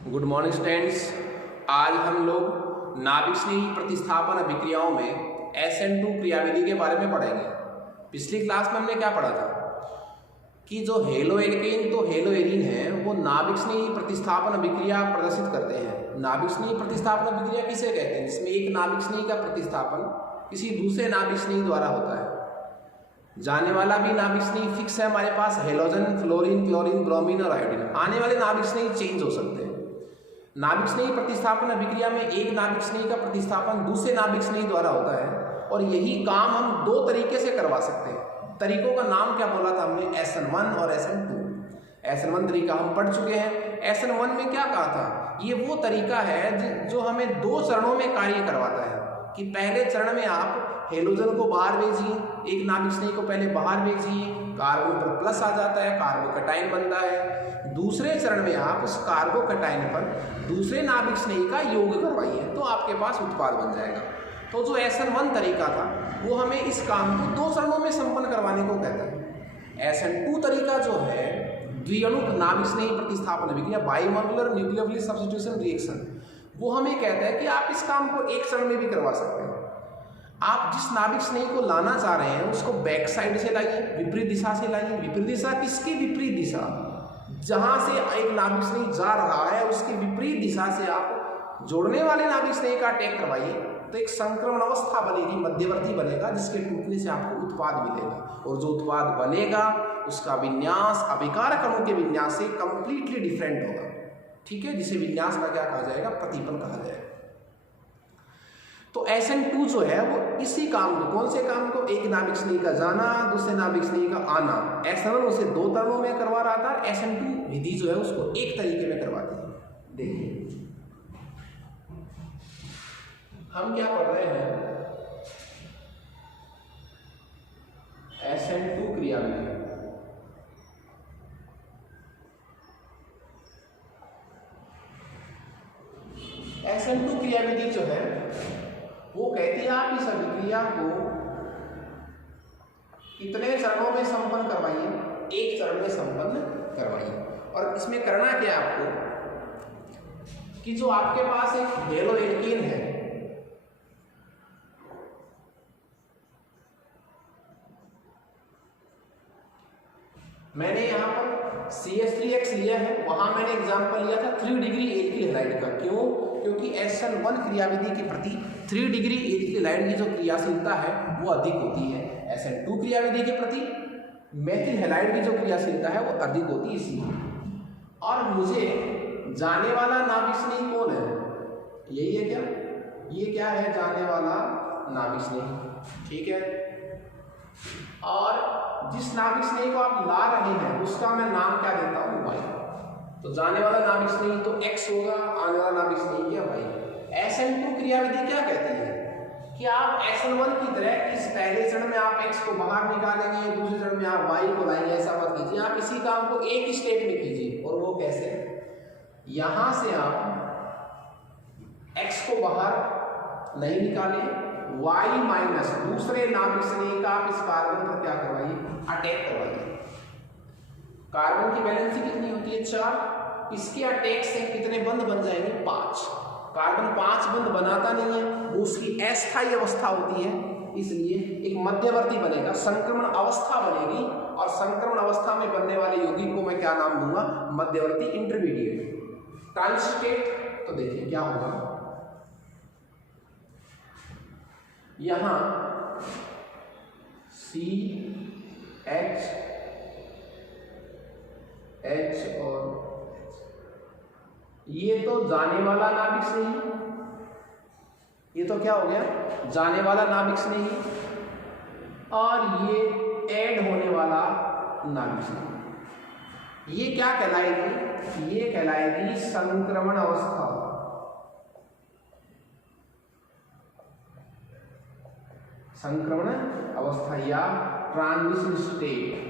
Good morning students. आज हम लोग नाभिक स्नेही प्रतिस्थापन अभिक्रियाओं में SN2 क्रियाविधि के बारे में पढ़ेंगे। पिछली क्लास में हमने क्या पढ़ा था कि जो हेलो एल्केन तो हेलो एरीन है वो नाभिक स्नेही प्रतिस्थापन अभिक्रिया प्रदर्शित करते हैं। नाभिक स्नेही प्रतिस्थापन अभिक्रिया किसे कहते हैं? जिसमें एक नाभिक स्नेही का प्रतिस्थापन किसी दूसरे नाभिक स्नेही द्वारा होता है। जाने वाला भी नाभिक स्नेही फिक्स है हमारे पास, हेलोजन, फ्लोरीन, क्लोरीन, ब्रोमीन और आयोडीन। आने वाले नाभिक स्नेही चेंज हो सकते हैं। नाभिक स्नेही प्रतिस्थापन अभिक्रिया में एक नाभिक स्नेही का प्रतिस्थापन दूसरे नाभिक स्नेही द्वारा होता है और यही काम हम दो तरीके से करवा सकते हैं। तरीकों का नाम क्या बोला था हमने? SN1 और SN2। SN1 तरीका हम पढ़ चुके हैं। SN1 में क्या कहा था? ये वो तरीका है जो हमें दो चरणों में कार्य करवाता है कि पहले चरण में आप हेलोजन को बाहर भेजिए, एक नाभिक स्नेही को पहले बाहर भेजिए, कार्बन पर प्लस आ जाता है, कार्बोकैटायन बनता है। दूसरे चरण में आप उस कार्बोकैटायन पर दूसरे नाभिक स्नेही का योग करवाइए तो आपके पास उत्पाद बन जाएगा। तो जो SN1 तरीका था वो हमें इस काम को दो चरणों में संपन्न करवाने को कहता है। SN2 तरीका जो है द्विअणुक नाभिक स्नेही प्रतिस्थापन अभिक्रिया, बाइमोलर न्यूक्लियोफिलिक सब्स्टिट्यूशन रिएक्शन, वो हमें कहता है कि आप इस काम को एक चरण में भी करवा सकते हैं। आप जिस नाभिक स्नेही को लाना चाह रहे हैं उसको बैक साइड से लाइए, विपरीत दिशा से लाइए। विपरीत दिशा किसकी विपरीत दिशा? जहां से एक नाभिक स्नेही जा रहा है उसकी विपरीत दिशा से आप जोड़ने वाले नाभिक स्नेही का अटैक करवाइए तो एक संक्रमण अवस्था बनेगी, मध्यवर्ती बनेगा, जिसके टूटने से आपको उत्पाद मिलेगा। और जो उत्पाद बनेगा उसका विन्यास अभिकारक अणु के विन्यास से कंप्लीटली डिफरेंट होगा। ठीक है, जिसे विन्यास का क्या कहा जाएगा? प्रतिपल कहा जाएगा। तो SN2 जो है वो इसी काम को, कौन से काम को? एक नाभिक स्नेही का जाना, दूसरे नाभिक स्नेही का आना। SN1 उसे दो चरणों में करवा रहा था, SN2 विधि जो है उसको एक तरीके में करवाती है। देखिए हम क्या पढ़ रहे हैं? SN2 क्रियाविधि। SN2 क्रियाविधि जो है वो कहती है आप इस अभिक्रिया को कितने चरणों में संपन्न करवाइए? एक चरण में संपन्न करवाइए। और इसमें करना क्या है आपको कि जो आपके पास एक हेलो एल्केन है, मैंने यहाँ पर CH3X लिया है, वहां मैंने एग्जांपल लिया था 3 डिग्री एल्किल हैलाइड का। क्यों? क्योंकि SN1 क्रियाविधि के प्रति 3 डिग्री एल्किल हैलाइड की जो क्रियाशीलता है वो अधिक होती है। SN2 क्रियाविधि के प्रति मेथिल हैलाइड की जो क्रियाशीलता है वो अधिक होती है, इसलिए। और मुझे जाने वाला नाभिक स्नेही कौन है? यही है क्या? ये क्या है? जाने वाला नाभिक स्नेही। ठीक है, और जिस नाभिक स्नेही को आप ला रहे हैं उसका मैं नाम क्या देता हूँ? Y। तो जाने वाला नाभिक स्नेही तो X होगा, आने वाला नाभिक स्नेही क्या? Y। SN2 क्रियाविधि क्या कहती है कि आप SN1 की तरह इस पहले चरण में आप X को बाहर निकालेंगे, दूसरे चरण में आप Y को लाएंगे। ऐसा मत कीजिए, आप इसी काम को एक स्टेप में कीजिए। और वो कैसे? यहां से आप X को बाहर नहीं निकालें, Y माइनस दूसरे नाभिक स्नेही का आप इस कार्बन पर क्या करवाइए? अटैक करवाइए। कार्बन की वैलेंसी कितनी होती है? 4। इसके अटैक से कितने बंध बन जाएंगे? 5। कार्बन 5 बंध बनाता नहीं है, वो उसकी अस्थायी अवस्था होती है, इसलिए एक मध्यवर्ती बनेगा, संक्रमण अवस्था बनेगी। और संक्रमण अवस्था में बनने वाले यौगिक को मैं क्या नाम दूंगा? मध्यवर्ती, इंटरमीडिएट। ट्रांजिस्टेट तो देखिए क्या होगा, यहां CH H और ये तो जाने वाला नाभिक स्नेही, ये तो क्या हो गया? जाने वाला नाभिक स्नेही, और ये ऐड होने वाला नाभिक स्नेही। ये क्या कहलाएगी? ये कहलाएगी संक्रमण अवस्था। संक्रमण अवस्था या ट्रांजिशन स्टेट।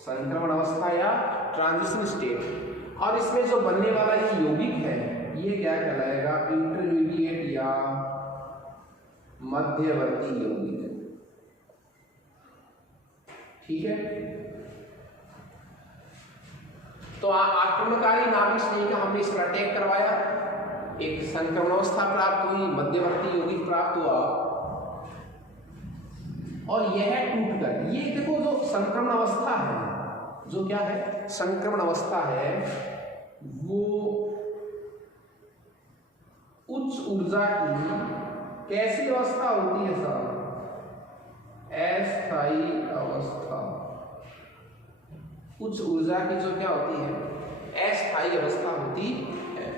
संक्रमण अवस्था या ट्रांजिशन स्टेट। और इसमें जो बनने वाला ये यौगिक है ये क्या कहलाएगा? इंटरमीडिएट या मध्यवर्ती यौगिक। ठीक है, तो आक्रमणकारी नाभिक स्नेही का हमने इस पर अटैक करवाया, एक संक्रमण अवस्था प्राप्त हुई, मध्यवर्ती यौगिक प्राप्त हुआ और यह टूटकर, ये देखो जो संक्रमण अवस्था है, जो क्या है संक्रमण अवस्था है, वो उच्च ऊर्जा की कैसी अवस्था होती है साहब? अस्थायी अवस्था। उच्च ऊर्जा की जो क्या होती है? अस्थायी अवस्था होती है।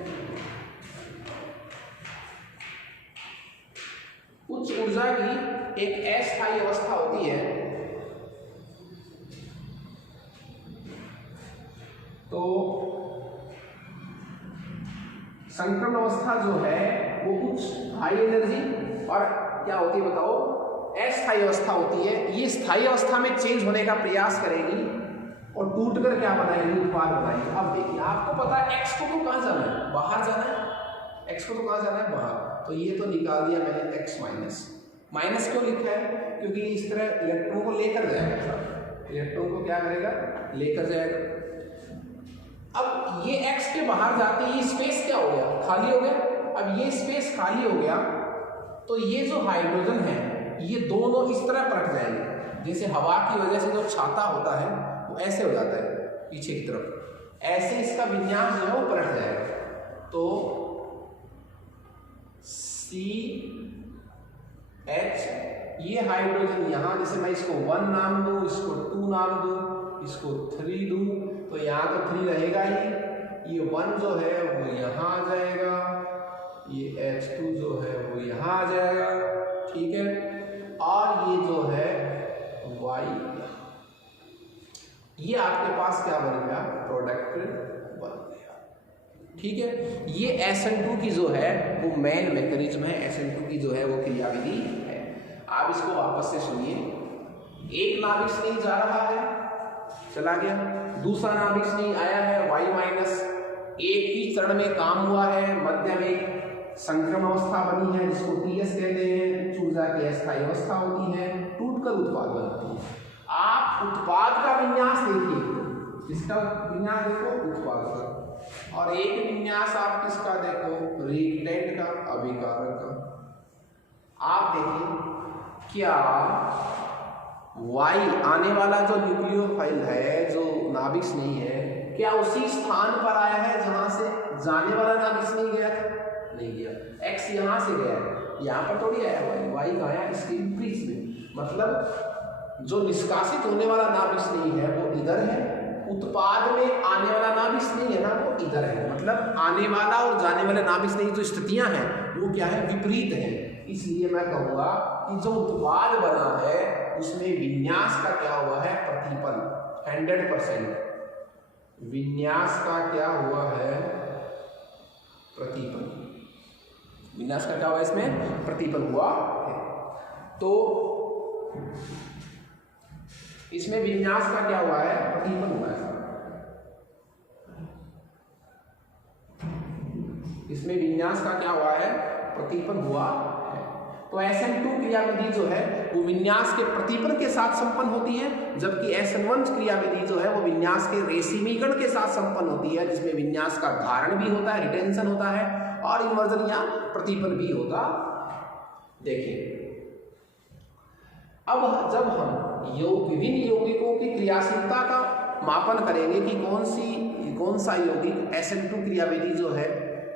उच्च ऊर्जा की एक अस्थायी अवस्था होती है। तो संक्रमण अवस्था जो है वो उच्च हाई एनर्जी और क्या होती है बताओ? अस्थायी अवस्था होती है। ये स्थायी अवस्था में चेंज होने का प्रयास करेगी और टूटकर क्या बनाएगी? उत्पाद बनाएगी। अब देखिए, आपको पता है एक्स को तो कहाँ जाना है? बाहर जाना है। एक्स को तो कहाँ जाना है? बाहर। तो ये तो निकाल दिया मैंने एक्स माइनस। माइनस क्यों लिखा है? क्योंकि इस तरह इलेक्ट्रॉन को लेकर जाएगा, इलेक्ट्रॉन को क्या करेगा? लेकर जाएगा। अब ये एक्स के बाहर जाते ही स्पेस क्या हो गया? खाली हो गया। अब ये स्पेस खाली हो गया तो ये जो हाइड्रोजन है ये दोनों इस तरह पलट जाएंगे, जैसे हवा की वजह से जो छाता होता है वो ऐसे हो जाता है पीछे की तरफ, ऐसे इसका विन्यास जो है वो पलट जाएगा। तो सी एच, ये हाइड्रोजन यहाँ, जैसे मैं इसको 1 नाम दूँ, इसको 2 नाम दूँ, इसको 3 दूँ, तो यहाँ तो 3 रहेगा ही, ये 1 जो है वो यहाँ आ जाएगा, ये H2 जो है वो यहाँ आ जाएगा, ठीक है। और ये जो है Y, ये आपके पास क्या बन गया? प्रोडक्ट बन गया, ठीक है। ये SN2 की जो है वो मेन मैकेनिज्म है, SN2 की जो है वो क्रियाविधि है। आप इसको वापस से सुनिए। एक नाभिक स्नेही जा रहा है, चला गया, दूसरा नाभिक स्नेही आया है Y माइनस, एक ही चरण में काम हुआ है, मध्य में संक्रमण अवस्था बनी है जिसको TS कहते हैं, ऊर्जा की अस्थायी अवस्था होती है, टूटकर उत्पाद बनती है। आप उत्पाद का विन्यास देखिए, इसका विन्यास देखो उत्पाद का, और एक विन्यास आप किसका देखो? रिएक्टेंट का, अभिकारक का। आप देखिए क्या Y आने वाला जो न्यूक्लियोफाइल है, जो नाभिक स्नेही है, क्या उसी स्थान पर आया है जहां से जाने वाला नाभिक स्नेही गया था? नहीं गया। X यहाँ से गया है, यहाँ पर थोड़ी आया हुआ है, Y का आया इसके विपरीत में। मतलब जो निष्कासित होने वाला नाभिक स्नेही है वो इधर है, उत्पाद में आने वाला नाभिक स्नेही है ना वो इधर है। मतलब आने वाला और जाने वाले नाभिक स्नेही जो स्थितियां हैं वो क्या है? विपरीत है। इसलिए मैं कहूँगा कि जो उत्पाद बना है उसमें विन्यास का क्या हुआ है? प्रतिपल 100%। विन्यास का क्या हुआ है? प्रतिपल। विन्यास का क्या हुआ? इसमें प्रतिपल हुआ है। तो इसमें विन्यास का क्या हुआ है? प्रतिपल हुआ है। इसमें विन्यास का क्या हुआ है? प्रतिपल हुआ है। तो SN2 क्रियाविधि जो है वो विन्यास के प्रतिपल के साथ संपन्न होती है, जबकि SN1 क्रियाविधि जो है वो विन्यास के रेसिमीकरण के साथ संपन्न होती है, जिसमें विन्यास का धारण भी होता है, रिटेंशन होता है और इन्वर्जन या प्रतिपल भी होता। देखिए, अब जब हम विभिन्न यौगिकों की क्रियाशीलता का मापन करेंगे कि कौन सा यौगिक SN2 क्रियाविधि जो है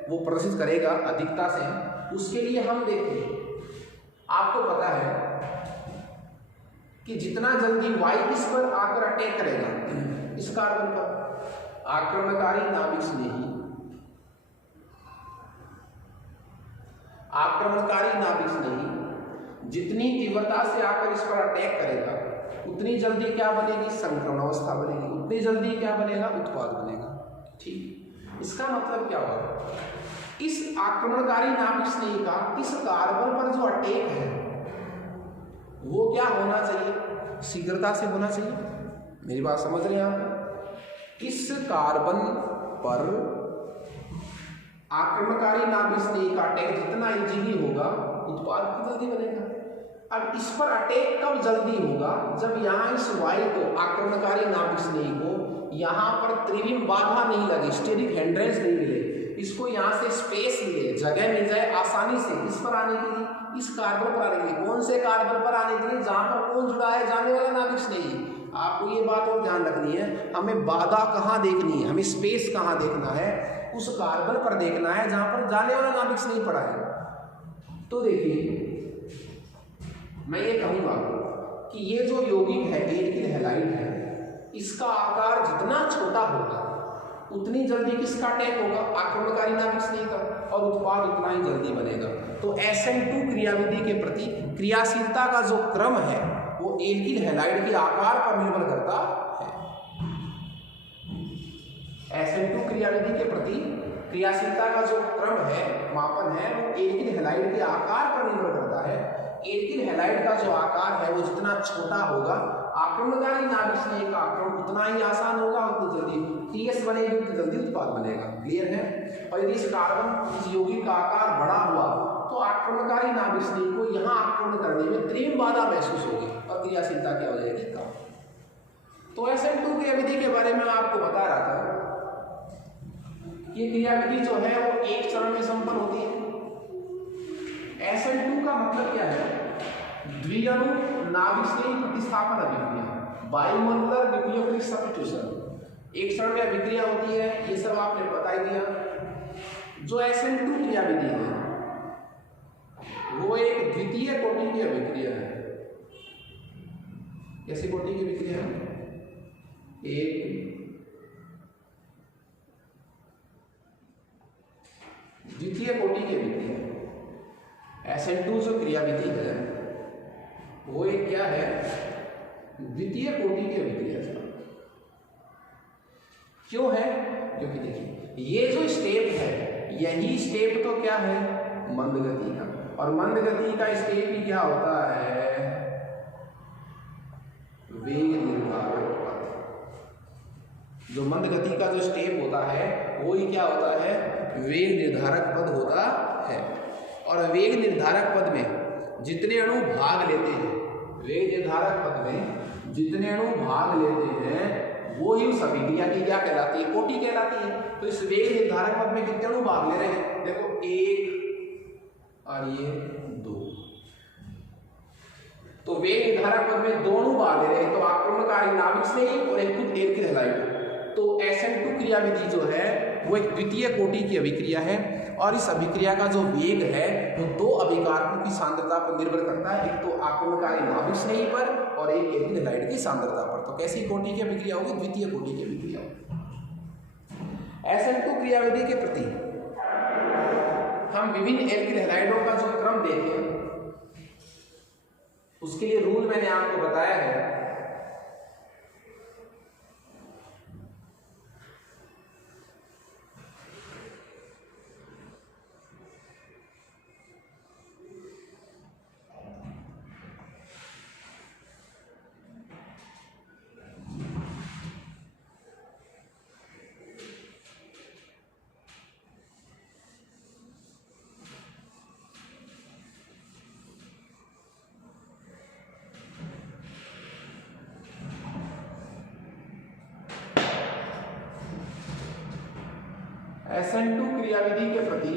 वो प्रदर्शित करेगा अधिकता से, उसके लिए हम देखें, आपको पता है कि जितना जल्दी Y इस पर आकर अटैक करेगा, इस कार्बन पर, आक्रमणकारी नाभिक स्नेही, आक्रमणकारी नाभिक स्नेही जितनी तीव्रता से आकर इस पर अटैक करेगा उतनी जल्दी क्या बनेगी? संक्रमण अवस्था बनेगी, उतनी जल्दी क्या बनेगा? उत्पाद बनेगा, ठीक। इसका मतलब क्या होगा? इस आक्रमणकारी नाभिक स्नेही का इस कार्बन पर जो अटैक है वो क्या होना चाहिए? शीघ्रता से होना चाहिए। मेरी बात समझ रहे हैं आप? इस कार्बन पर आक्रमणकारी नाभिक स्नेही का अटैक जितना इजीली होगा उत्पाद भी जल्दी बनेगा। अब इस पर अटैक कब जल्दी होगा? जब यहाँ इस Y को, आक्रमणकारी नाभिक स्नेही को यहाँ पर त्रिविम बाधा नहीं लगे, स्टेरिक हैंड्रेंस नहीं मिले, इसको यहाँ से स्पेस मिले, जगह मिल जाए आसानी से इस पर आने के लिए, इस कार्बन पर आने के लिए। कौन से कार्बन पर आने के लिए? जहाँ पर कौन जुड़ा है? जाने वाला नाभिक स्नेही। आपको ये बात और ध्यान रखनी है, हमें बाधा कहाँ देखनी है, हमें स्पेस कहाँ देखना है, उस कार्बन पर देखना है जहाँ पर जाने वाला नाभिक स्नेही पड़ा है। तो देखिए मैं ये कहूँगा कि ये जो यौगिक है एल्किल हैलाइड है, इसका आकार जितना छोटा होगा उतनी जल्दी किसका अटैक होगा? आक्रमणकारी नाभिक स्नेही का, और उत्पाद उतना ही जल्दी बनेगा। तो SN2 क्रियाविधि के प्रति क्रियाशीलता का जो क्रम है वो एल्किल हैलाइड के आकार पर निर्भर करता है। SN2 क्रियाविधि के प्रति क्रियाशीलता का जो क्रम है, मापन है, वो एल्किल हैलाइड के आकार पर निर्भर करता है। एल्किल हैलाइड का जो आकार है वो जितना छोटा होगा, आक्रमणकारी नाभिक स्नेही का आक्रमण उतना ही आसान होगा, उतनी जल्दी TS बनेगी, उतनी जल्दी उत्पाद बनेगा। क्लियर है? और यदि इस कार्बन इस यौगिक का आकार बड़ा हुआ तो आक्रमणकारी नाभिक स्नेही को यहाँ आक्रमण करने में त्रिविम बाधा महसूस होगी और क्रियाशीलता क्या हो जाएगी? कम। तो SN2 क्रियाविधि के बारे में आपको बता रहा था, ये क्रियाविधि जो है वो एक चरण में संपन्न होती है। SN2 का मतलब क्या है? द्विअणु नाभिक स्नेही प्रतिस्थापन अभिक्रिया, बाइमोलर न्यूक्लियोफिलिक सब्स्टिट्यूशन। एक चरण में अभिक्रिया होती है, ये सब आपने बता ही दिया। जो SN2 क्रियाविधि है वो एक द्वितीय कोटि की अभिक्रिया है। कैसी कोटि की अभिक्रिया है? एक द्वितीय कोटि की अभिक्रिया। SN2 जो क्रियाविधि है वो एक क्या है? द्वितीय कोटि की अभिक्रिया है। क्यों है? क्योंकि देखिए ये जो स्टेप है, यही स्टेप तो क्या है? मंद गति का, और मंद गति का स्टेप ही क्या होता है? वेग निर्धारक पद। जो मंद गति का जो स्टेप होता है वो ही क्या होता है? वेग निर्धारक पद होता है। और वेग निर्धारक पद में जितने अणु भाग लेते हैं, वेग निर्धारक पद में जितने अणु भाग लेते हैं वो ही उस अभिक्रिया की क्या कहलाती है? कोटि कहलाती है। तो इस वेग निर्धारक पद में कितने अणु भाग ले रहे हैं? देखो 1 और ये 2। तो वेग निर्धारक पद में 2 अणु भाग ले रहे हैं, तो आक्रमणकारी नाभिक स्नेही और एक खुद एल्किल हैलाइड। तो SN2 क्रियाविधि जो है वो एक द्वितीय कोटि की अभिक्रिया है, और इस अभिक्रिया का जो वेग है वो 2 अभिकारकों की सांद्रता पर निर्भर करता है, एक तो आक्रमणकारी नाभिक स्नेही पर और एक एल्किल हैलाइड की सांद्रता पर। तो कैसी कोटि की अभिक्रिया होगी? द्वितीय कोटि की अभिक्रिया होगी। SN2 क्रियाविधि के प्रति हम विभिन्न एल्किल हैलाइडों का जो क्रम देखें, उसके लिए रूल मैंने आपको बताया है। SN2 क्रियाविधि के प्रति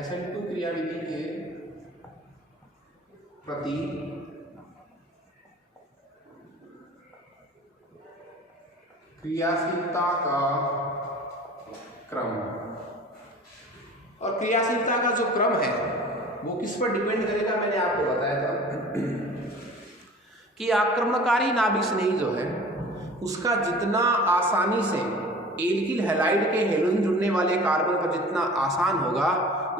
SN2 क्रियाविधि के प्रति क्रियाशीलता का क्रम, और क्रियाशीलता का जो क्रम है वो किस पर डिपेंड करेगा? मैंने आपको बताया था कि आक्रमणकारी नाभिक स्नेही जो है उसका जितना आसानी से एल्किल हैलाइड के हेलोजन जुड़ने वाले कार्बन पर जितना आसान होगा,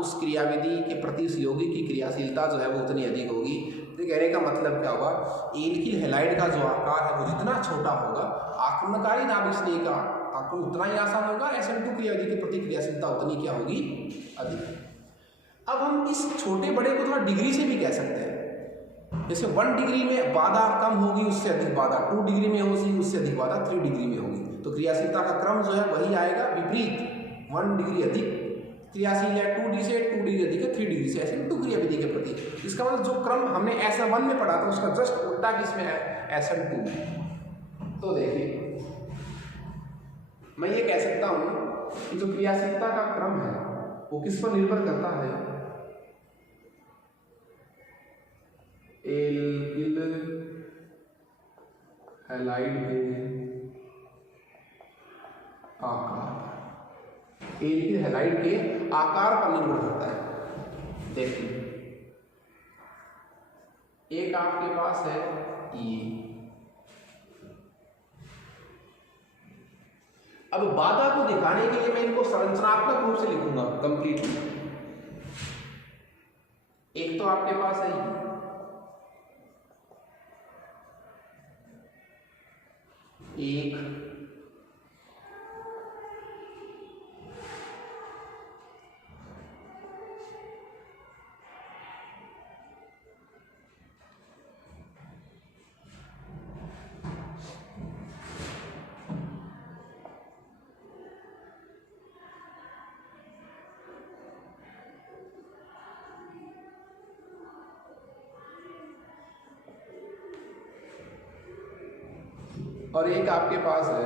उस क्रियाविधि के प्रति उस यौगिक की क्रियाशीलता जो है वो उतनी अधिक होगी। तो कहने का मतलब क्या होगा? एल्किल हैलाइड का जो आकार है वो जितना छोटा होगा, आक्रमणकारी नाभिक स्नेही का आक्रमण उतना ही आसान होगा, SN2 क्रियाविधि की प्रति क्रियाशीलता उतनी क्या होगी? अधिक। अब हम इस छोटे बड़े को थोड़ा डिग्री से भी कह सकते हैं। जैसे 1 डिग्री में बाधा कम होगी, उससे अधिक बाधा 2 डिग्री में होगी, उससे अधिक बाधा 3 डिग्री में होगी। तो क्रियाशीलता का क्रम जो है वही आएगा, विपरीत। 1 डिग्री अधिक क्रियाशील है 2D से 2 डिग्री अधिक है 3 डिग्री से, SN2 क्रियाविधि के प्रति। इसका मतलब जो क्रम हमने SN1 में पढ़ा था उसका जस्ट उल्टा किसमें है, SN2 में। तो देखिए मैं ये कह सकता हूं कि जो क्रियाशीलता का क्रम है वो किस पर निर्भर करता है, एल्किल हैलाइड के आकार, एल्किल हैलाइड के आकार पर निर्भर करता है। देखिए एक आपके पास है ये, अब बाधा को दिखाने के लिए मैं इनको संरचनात्मक रूप से लिखूंगा कंप्लीटली। एक तो आपके पास है एक और एक आपके पास है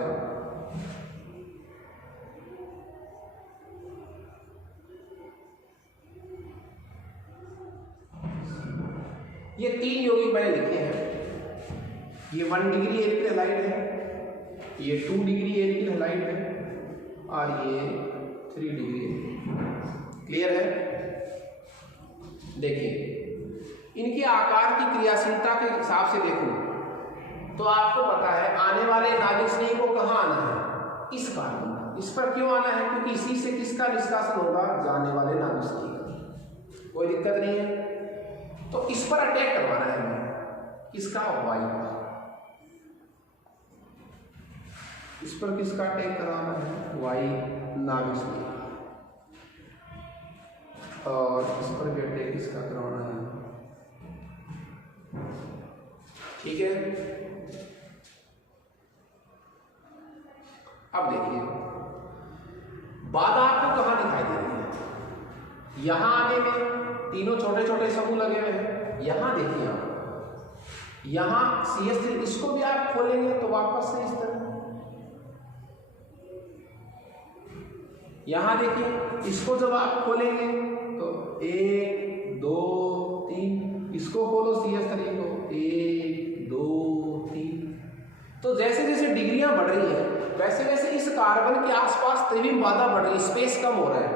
ये 3 यौगिक मैंने लिखे हैं। ये 1 डिग्री एल्किल हैलाइड है, ये 2 डिग्री एल्किल हैलाइड है और ये 3 डिग्री। क्लियर है? देखिए इनके आकार की क्रियाशीलता के हिसाब से देखो तो आपको पता है आने वाले नाभिक स्नेही को कहाँ आना है, इस कार्बन। इस पर क्यों आना है? क्योंकि इसी से किसका निष्कासन होगा, जाने वाले नाभिक स्नेही का। कोई दिक्कत नहीं है। तो इस पर अटैक करवाना है हमें, किसका, वायु का। इस पर किसका अटैक करवाना है, वायु नाभिक स्नेही का। और इस पर भी अटैक किसका करवाना है, ठीक है। अब देखिए बाधा आपको कहां दिखाई दे रही है, यहां आने में तीनों छोटे छोटे समूह लगे हुए हैं। यहां देखिए आप, यहां CH3 इसको भी आप खोलेंगे तो वापस से इस तरह, यहां देखिए इसको जब आप खोलेंगे तो 1 2 3, इसको खोलो CH3 को 1 2 3। तो जैसे जैसे डिग्रियां बढ़ रही है वैसे वैसे इस कार्बन के आसपास त्रिविम बाधा बढ़ रही है, स्पेस कम हो रहा है।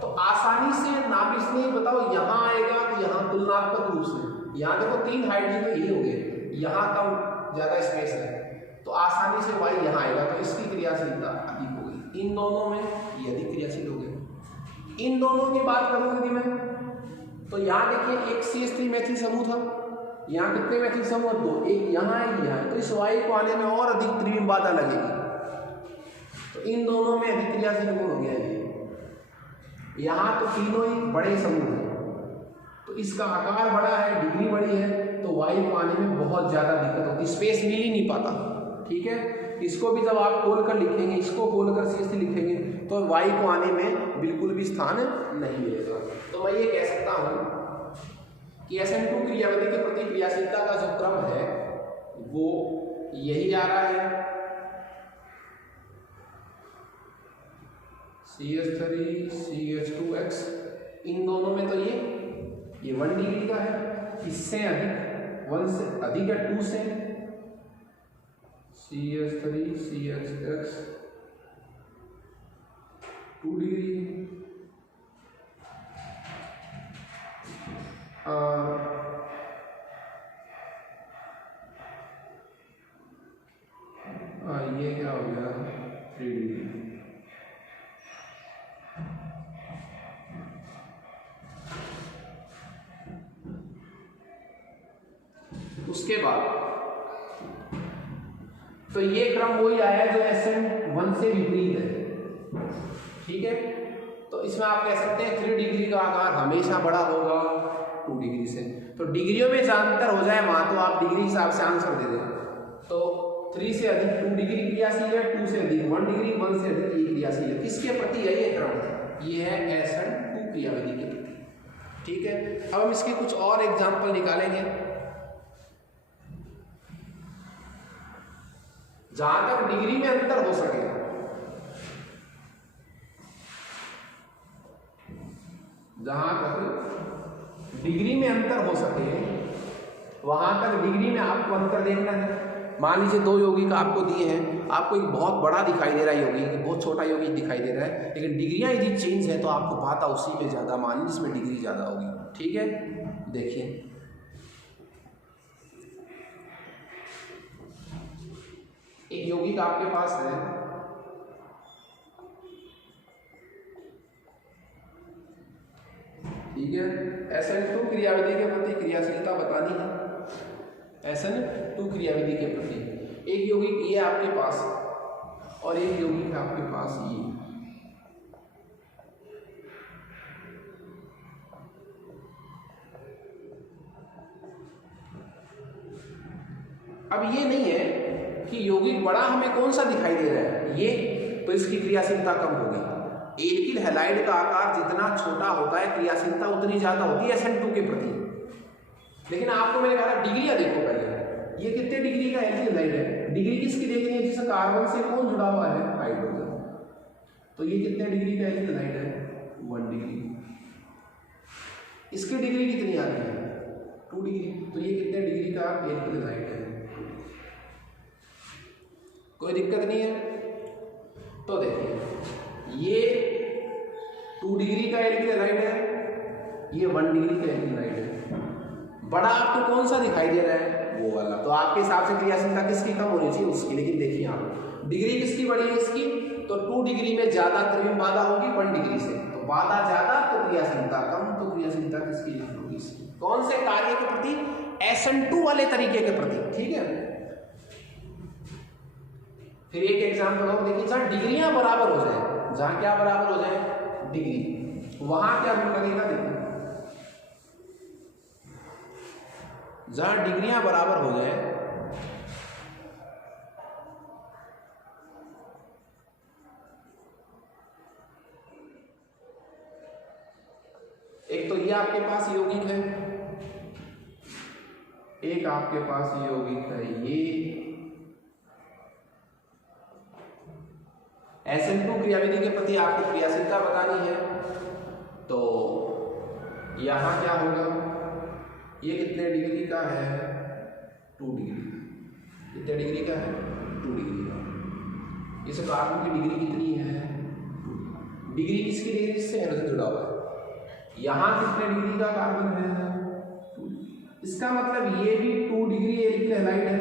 तो आसानी से नाभिक स्नेही बताओ यहां आएगा तो यहां तुलनात्मक रूप से, यहां देखो 3 हाइड्रोजन तो यही हो गए, यहां कम ज्यादा स्पेस है तो आसानी से वाई यहां आएगा, तो इसकी क्रियाशीलता अधिक हो गई। इन दोनों में ये अधिक क्रियाशील हो गए। इन दोनों की बात करूंगी यदि मैं, तो यहां देखिए एक CH3 मैथिल समूह था, यहाँ कितने मैथिल समूह, 2, एक यहाँ है, यहाँ है। तो इस वायु को आने में और अधिक त्रिविम बाधा लगेगी, तो इन दोनों में अधिक क्रियाशील गुण हो गया है। यहाँ तो तीनों ही बड़े समूह हैं, तो इसका आकार बड़ा है, डिग्री बड़ी है, तो वायु को आने में बहुत ज्यादा दिक्कत होती है, स्पेस मिल ही नहीं पाता। ठीक है, इसको भी जब आप खोल कर लिखेंगे, इसको खोल कर CH3 लिखेंगे तो वायु को आने में बिल्कुल भी स्थान नहीं मिलेगा। तो मैं ये कह सकता हूँ कि SN2 क्रियाविधि के प्रति क्रियाशीलता का जो क्रम है वो यही आ रहा है, CH3 CH2X। इन दोनों में तो ये 1 डिग्री का है, इससे अधिक 1 से अधिक है 2 से, CH3 CHX 2 डिग्री। ये क्या हो गया, 3 डिग्री। उसके बाद तो ये क्रम वही आया जो SN1 से विपरीत है। ठीक है, तो इसमें आप कह सकते हैं 3 डिग्री का आकार हमेशा बड़ा होगा 2 डिग्री से। तो डिग्रियों में जहां अंतर हो जाए वहां तो आप डिग्री हिसाब से आंसर दे दें। तो 3 से अधिक 2 डिग्री क्रियाशील है, 2 से अधिक 1 डिग्री, 1 से अधिक ये क्रियाशील है। किसके प्रति है ये क्रम, ये है SN2 क्रियाविधि के प्रति। ठीक है, अब हम इसके कुछ और एग्जाम्पल निकालेंगे। जहां तक डिग्री में अंतर हो सके, जहां तक डिग्री में अंतर हो सके वहां तक डिग्री में आपको अंतर देखना है। मान लीजिए दो यौगिक आपको दिए हैं, आपको एक बहुत बड़ा दिखाई दे रहा है यौगिक, एक बहुत छोटा यौगिक दिखाई दे रहा है, लेकिन डिग्रियां यदि चेंज है तो आपको बाधा उसी में ज़्यादा, मान लीजिए इसमें डिग्री ज़्यादा होगी। ठीक है, देखिए एक यौगिक आपके पास है, ठीक है, SN2 क्रियाविधि के प्रति क्रियाशीलता बतानी है। SN2 क्रियाविधि के प्रति एक यौगिक ये आपके पास और एक यौगिक आपके पास ये। अब ये नहीं है कि यौगिक बड़ा हमें कौन सा दिखाई दे रहा है ये, तो इसकी क्रियाशीलता कम होगी। एल्किल हैलाइड का आकार जितना छोटा होता है क्रियाशीलता उतनी ज्यादा होती है SN2 के प्रति। लेकिन आपको मैंने कहा डिग्रियां देखो पहले, ये कितने डिग्री का एल्किल हैलाइड है, डिग्री किसकी देखनी है, जिससे कार्बन से कौन जुड़ा हुआ है, हाइड्रोजन। तो ये कितने डिग्री का एल्किल हैलाइड है, 1 डिग्री। इसकी डिग्री कितनी आती है, 2 डिग्री। तो ये कितने डिग्री का एल्किल हैलाइड है, कोई दिक्कत नहीं है। तो देखिए ये 2 डिग्री का एल्किल हैलाइड है, ये 1 डिग्री का एल्किल हैलाइड है। बड़ा आपको कौन सा दिखाई दे रहा है, वो वाला। तो आपके हिसाब से क्रियाशीलता किसकी कम होनी चाहिए, उसकी। लेकिन देखिए आप डिग्री किसकी बड़ी है, इसकी। तो 2 डिग्री में ज्यादा त्रिविम बाधा होगी 1 डिग्री से, तो बाधा ज्यादा तो क्रियाशीलता कम, तो क्रियाशीलता किसकी होगी, इसकी। कौन से कार्य के प्रति, SN2 वाले तरीके के प्रति। ठीक है, फिर एक एग्जाम्पल और देखिए, जहां डिग्रियां बराबर हो जाए, जहां क्या बराबर हो जाए, डिग्री, वहां क्या गुण लगेगा, देखिए जहां डिग्रियां बराबर हो जाए, एक तो ये आपके पास यौगिक है, एक आपके पास यौगिक है ये। SN2 क्रियाविधि के प्रति आपको क्रियाशीलता बतानी है, तो यहां क्या होगा, ये कितने डिग्री का है, 2 डिग्री। कितने डिग्री का है, 2 डिग्री का। इस कार्बन की डिग्री कितनी है, डिग्री किसकी डिग्री से हाइड्रोजन जुड़ा हुआ है। यहाँ कितने डिग्री का कार्बन है, 2। इसका मतलब ये भी 2 डिग्री एल्किल हैलाइड है,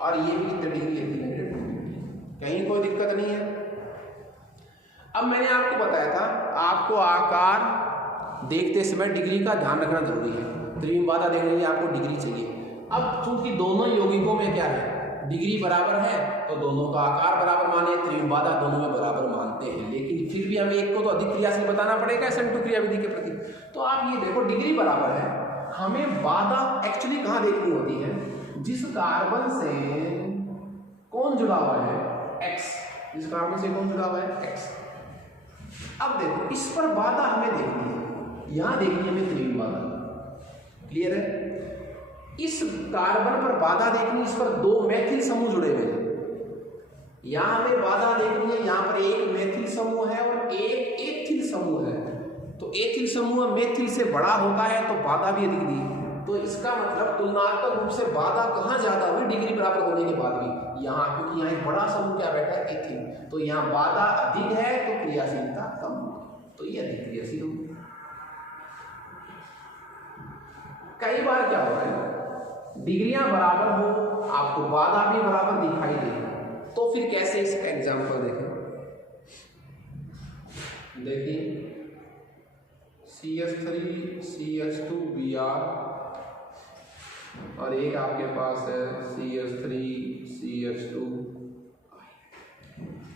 और ये भी कितने डिग्री एल्किल हैलाइड है, 2 डिग्री। कहीं कोई दिक्कत नहीं है। अब मैंने आपको बताया था आपको आकार देखते समय डिग्री का ध्यान रखना जरूरी है। त्रिविम बाधा देखने के लिए आपको डिग्री चाहिए। अब चूंकि दोनों यौगिकों में क्या है, डिग्री बराबर है, तो दोनों का आकार बराबर माने, त्रिविम बाधा दोनों में बराबर मानते हैं। लेकिन फिर भी हमें एक को तो अधिक क्रियाशील बताना पड़ेगा SN2 क्रियाविधि के प्रति। तो आप ये देखो डिग्री बराबर है, हमें बाधा एक्चुअली कहाँ देखनी होती है, जिस कार्बन से कौन जुड़ा हुआ है, X। जिस कार्बन से कौन जुड़ा हुआ है, X। अब देखो इस पर बाधा हमें देखनी है, यहां देखनी हमें त्रिविम बाधा। क्लियर है, इस कार्बन पर बाधा देखनी, इस पर 2 मैथिल समूह जुड़े हुए हैं। यहां हमें बाधा देखनी है, यहां पर एक मैथिल समूह है और एक एथिल समूह है। तो एथिल समूह मैथिल से बड़ा होता है तो बाधा भी अधिक दी। तो इसका मतलब तुलनात्मक रूप से बाधा कहां ज्यादा हुई, डिग्री बराबर होने के बाद भी यहाँ, क्योंकि यहाँ एक बड़ा समूह क्या बैठा है, एथिल। तो यहाँ बाधा अधिक है तो क्रियाशीलता कम, तो ये अधिक क्रियाशील होगी। कई बार क्या होता है, डिग्रियां बराबर हो, आपको बाधा भी बराबर दिखाई दे, तो फिर कैसे, इसका एग्जांपल देखें। देखिए CH3 CH2Br और एक आपके पास है CH3 CH2।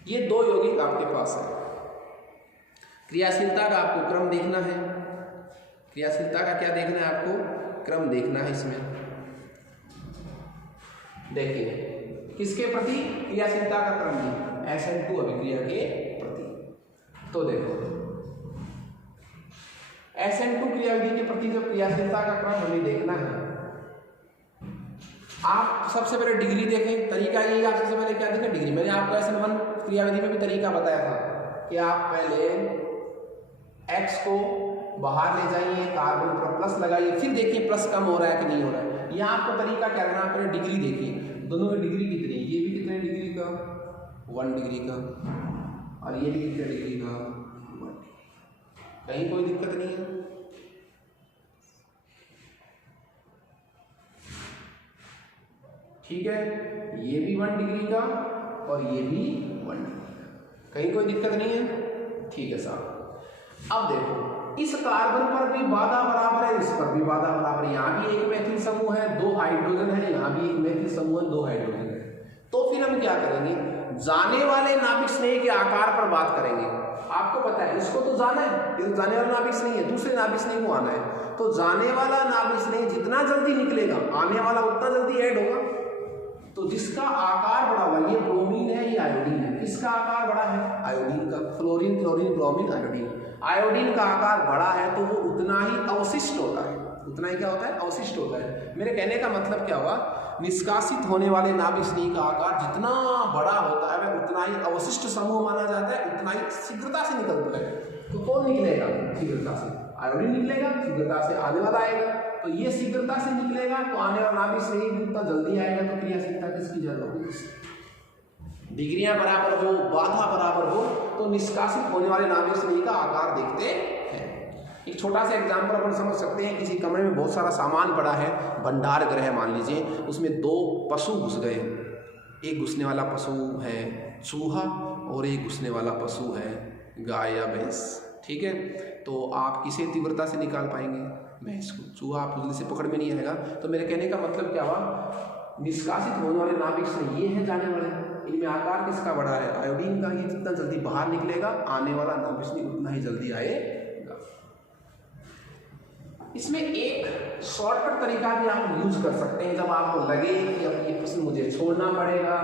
ये 2 यौगिक आपके पास है। क्रियाशीलता का आपको क्रम देखना है, क्रियाशीलता का क्या देखना है, आपको क्रम देखना है। इसमें देखिए किसके प्रति क्रियाशीलता का क्रम है, SN2 अभिक्रिया के प्रति। तो देखो SN2 क्रियाविधि के प्रति जो क्रियाशीलता का क्रम हमें देखना है, आप सबसे पहले डिग्री देखें। तरीका यही, आप सबसे पहले क्या देखें, डिग्री। मैंने आपको SN1 क्रियाविधि में भी तरीका बताया था कि आप पहले X को बाहर ले जाइए, कार्बन पर प्लस लगाइए, फिर देखिए प्लस कम हो रहा है कि नहीं हो रहा है। यहाँ आपको तरीका क्या करना, पहले डिग्री देखिए, दोनों में डिग्री कितनी है, ये भी कितने डिग्री का 1 डिग्री का, और ये भी कितने डिग्री का 1 डिग्री। कहीं कोई दिक्कत नहीं है। ठीक है, ये भी 1 डिग्री का और ये भी 1 डिग्री का, कहीं कोई दिक्कत नहीं है। ठीक है साहब, अब देखो इस कार्बन पर भी बाधा बराबर है, इस पर भी बाधा बराबर है। यहाँ भी एक मेथिल समूह है, 2 हाइड्रोजन है, यहाँ भी एक मेथिल समूह है, 2 हाइड्रोजन है। तो फिर हम क्या करेंगे, जाने वाले नाभिक स्नेह के आकार पर बात करेंगे। आपको पता है इसको तो जाना है, ये तो जाने वाला नाभिक स्नेह है, दूसरे नाभिक स्नेह को आना है। तो जाने वाला नाभिक स्नेह जितना जल्दी निकलेगा, आने वाला उतना जल्दी ऐड होगा। तो जिसका आकार बड़ा हुआ, ये ब्रोमीन है, ये आयोडीन है, किसका आकार बड़ा है, आयोडीन का। Fluorine, chlorine, bromine, iodine. Iodine का आकार बड़ा है तो वो उतना ही अवशिष्ट होता है, उतना ही क्या होता है, अवशिष्ट होता है। मेरे कहने का मतलब क्या हुआ, निष्कासित होने वाले नाभिक स्नेह का आकार जितना बड़ा होता है वह उतना ही अवशिष्ट समूह माना जाता है, उतना ही शीघ्रता से निकलता है। तो कौन निकलेगा शीघ्रता से, आयोडीन निकलेगा, शीघ्रता से आने वाला आएगा। तो ये शीघ्रता से निकलेगा तो आने वाला नाभिक स्नेह भी उतना जल्दी आएगा। तो क्रियाशीलता किसकी ज्यादा होगी, डिग्रियां बराबर हो, बाधा बराबर हो, तो निष्कासित होने वाले नाभिक स्नेह का आकार देखते हैं। एक छोटा सा एग्जांपल अपन समझ सकते हैं, किसी कमरे में बहुत सारा सामान पड़ा है, भंडार गृह मान लीजिए, उसमें 2 पशु घुस गए। एक घुसने वाला पशु है चूहा और एक घुसने वाला पशु है गाय या भैंस। ठीक है, तो आप किसे तीव्रता से निकाल पाएंगे, भैंस को। चूहा आप जल्दी से पकड़ में नहीं आएगा। तो मेरे कहने का मतलब क्या हुआ, निष्कासित होने वाले नाभिक स्नेह ये है जाने वाले, इनमें आकार किसका बड़ा है, आयोडीन का। ये जितना जल्दी बाहर निकलेगा, आने वाला नाभिक स्नेह उतना ही जल्दी आएगा। इसमें एक शॉर्टकट तरीका भी आप यूज कर सकते हैं, जब आपको लगे कि अब ये प्रश्न मुझे छोड़ना पड़ेगा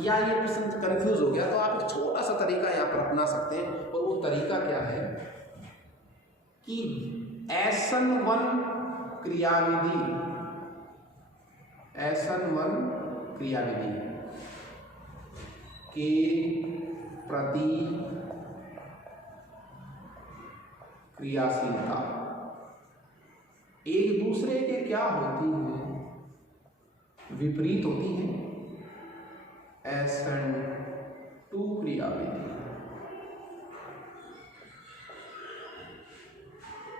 या ये प्रश्न कंफ्यूज हो गया, तो आप एक छोटा सा तरीका यहाँ पर अपना सकते हैं। और वो तरीका क्या है कि SN1 क्रियाविधि, SN1 क्रियाविधि के प्रति क्रियाशीलता एक दूसरे के क्या होती है, विपरीत होती है। SN2 क्रियाविधि,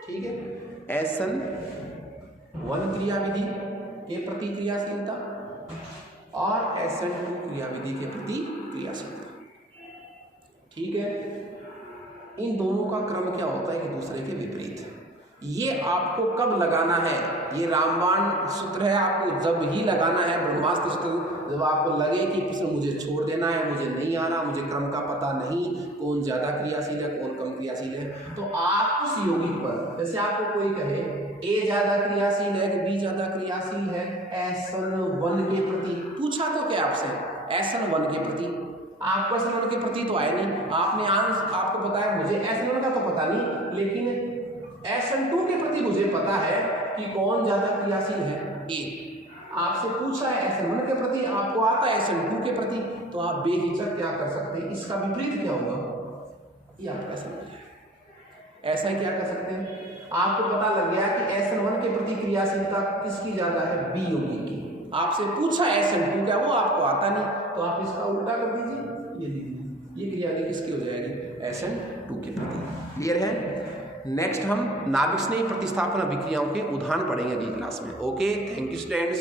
ठीक है, SN1 क्रियाविधि के प्रति क्रियाशीलता और SN2 क्रियाविधि के प्रति क्रियाशीलता। ठीक है, इन दोनों का क्रम क्या होता है, एक दूसरे के विपरीत। ये आपको कब लगाना है, ये रामबाण सूत्र है, आपको जब ही लगाना है, ब्रह्मास्त्र सूत्र, जब आपको लगे कि प्रश्न मुझे छोड़ देना है, मुझे नहीं आना, मुझे क्रम का पता नहीं, कौन ज़्यादा क्रियाशील है कौन कम क्रियाशील है। तो आप उस यौगिक पर, जैसे आपको कोई कहे A ज़्यादा क्रियाशील है कि B ज़्यादा क्रियाशील है SN1 के प्रति, पूछा तो क्या आपसे, SN1 के प्रति, आपको SN1 के प्रति तो आया नहीं, आपने आपको बताया मुझे SN1 का तो पता नहीं, लेकिन SN2 के प्रति मुझे पता है कि कौन ज्यादा क्रियाशील है, A। आपसे पूछा है SN1 के प्रति, आपको आता है SN2 के प्रति, तो आप बेहिचक क्या कर सकते हैं, इसका विपरीत क्या होगा, ये आपका समझ है। ऐसा ही क्या कर सकते हैं, आपको पता लग गया कि SN1 के प्रति क्रियाशीलता किसकी ज्यादा है, B यौगिक की। आपसे पूछा SN2 क्या, वो आपको आता नहीं, तो आप इसका उल्टा कर दीजिए, ये क्रियाविधि किसकी हो जाएगी, SN2 के प्रति। क्लियर है। नेक्स्ट हम नाभिक स्नेह प्रतिस्थापन अभिक्रियाओं के उदाहरण पढ़ेंगे अगली क्लास में। Okay, thank you students.